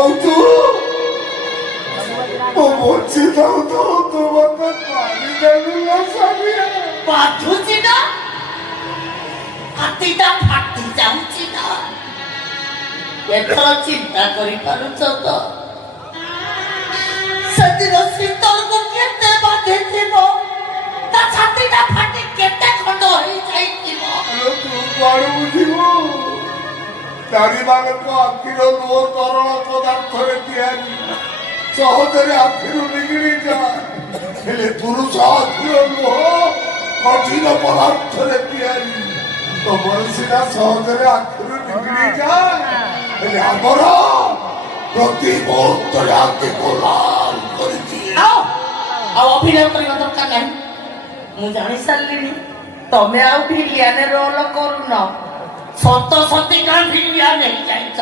ଥାଉ ତୁ ମୁଁ ବଞ୍ଚି ଥାଉ ତୁ ତୁ ମତେ ମାରିଦେଲୁ ନା ସ୍ୱାମୀ ବାଧୁଛି ନା ହାତୀଟା ଫାଟି ଯାଉଛି ନା ଏଥର ଚିନ୍ତା କରିପାରୁଛ ତ ସେଦିନ ଶୀତଳକୁ କେତେ ବାଧିଥିବ ତା ଛାତିଟା ଫାଟି କେତେ ଖଣ୍ଡ ହେଇଯାଇଥିବ ତୁ କୁଆଡୁ ବୁଝିବୁ ନାରୀମାନଙ୍କ ଆଖିର ଲୁହ ତରଳ ପଦାର୍ଥରେ ତିଆରି ସହଜରେ ଆଖିରୁ ନିଗିଡ଼ି ଯାଏ ହେଲେ ପୁରୁଷ ଆଖିର ଲୁହ କଠିନ ପଦାର୍ଥରେ ତିଆରି ତମର ସିନା ସହଜରେ ଆଖିରୁ ନିଗିଡ଼ି ଯାଏ ହେଲେ ଆମର ପ୍ରତି ମୁହୂର୍ତ୍ତରେ ଆଖିକୁ ଲାଲ କରିଦିଏ ଆଉ ଅଭିନୟ କରିବା ଦରକାର ନାହିଁ ମୁଁ ଜାଣି ସାରିଲିଣି ତମେ ଆଉ ଭିଲିଆନ ରୋଲ କରୁନ ସତ ସତିକା ଭିଲିଆନ ହେଇଯାଇଛ